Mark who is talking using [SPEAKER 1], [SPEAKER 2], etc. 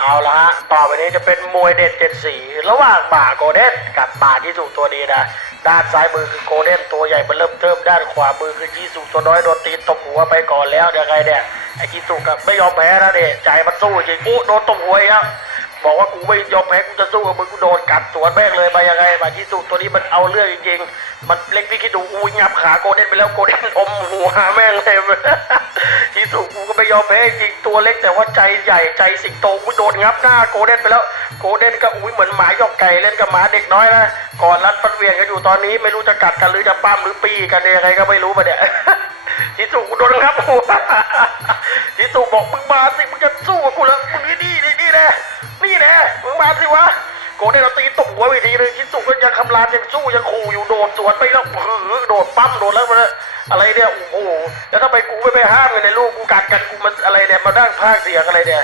[SPEAKER 1] เอาละฮะ ต่อไปนี้จะเป็นมวยเด็ดเจ็ดสีระหว่างบ่าโกเด้นกับบ่าที่สุตัวดีนะ ด้านซ้ายมือคือโกเด้นตัวใหญ่มันเริ่มเทิมด้านขวามือคือจีสุตัวน้อยโดนตีนตบหัวไปก่อนแล้วเดี๋ยวไงเนี่ยไอ้จีสุกับไม่ยอมแพ้นะเนี่ยใจมันสู้จริงอู้โดนตบหัวอีกแล้วบอกว่ากูไม่ยอมแพ้กูจะสู้กับมึงกูโดนกัดสวนแม่งเลยมายังไงมาจีสุตัวนี้มันเอาเรื่องจริงๆ มันเล็กพี่คิดดูอุ้ยงับขาโกเด้นไปแล้วโกเด้นอมหัวแม่งเลย สุกูก็ไม่ยอมแพ้จริงตัวเล็กแต่ว่าใจใหญ่ใจสิงโตกูโดนงับหน้าโกเด้นไปแล้วโกเด้นก็อุ้ยเหมือนหมายอกไก่เล่นกับหมาเด็กน้อยนะก่อนรัดฟัดเวียงกันอยู่ตอนนี้ไม่รู้จะกัดกันหรือจะปั้มหรือปีกันเนี่ยยังไงก็ไม่รู้มาเนี่ยจีสุกูโดนงับหัวจีสุบอกมึงมาสิมึงจะสู้กับกูเหรอมึงนี่นี่นี่นี่แน่นี่แน่มึงมาสิวะโกเด้นเราตีตบหัวไปทีเลยจีสุก็ยังคำรามยังสู้ยังขู่อยู่โดดสวนไปแล้วเปั้มโดดแล้วมันอะไรเนี่ยโอ้โหแล้วทำไมกูไม่ไปห้ามกันในลูกกูกัดกันกูมันอะไรเนี่ยมาดั้งพากเสียงอะไรเนี่ย